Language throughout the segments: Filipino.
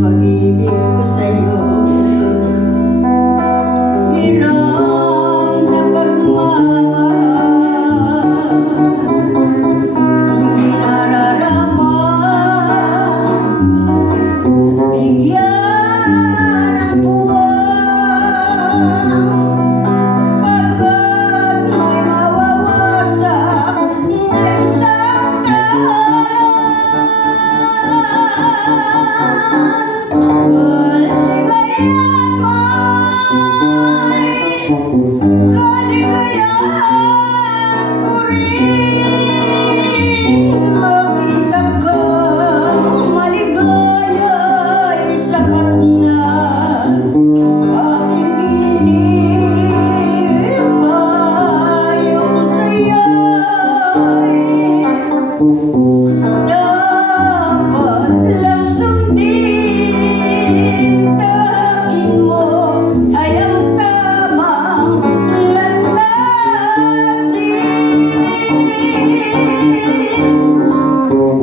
pag-ibig ko sa'yo. Далі.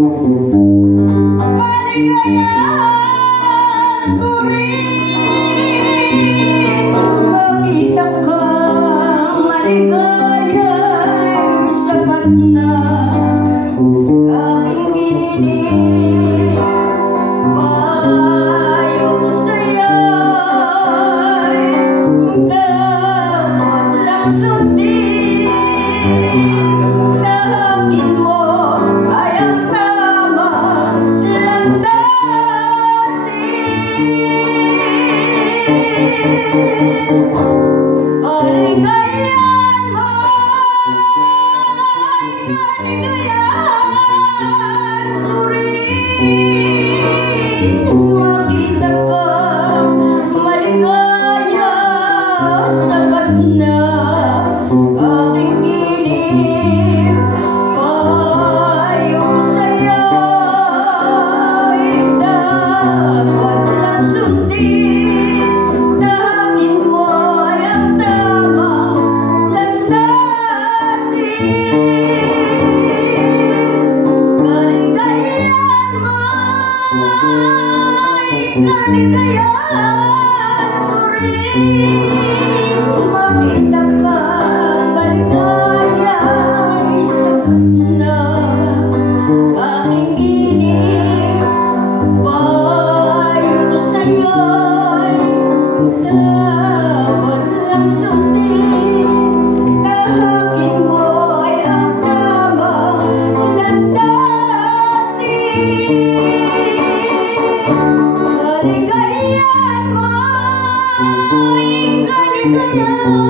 Paligaya ang buhay Música Makita kang maligaya, sapat na Yeah.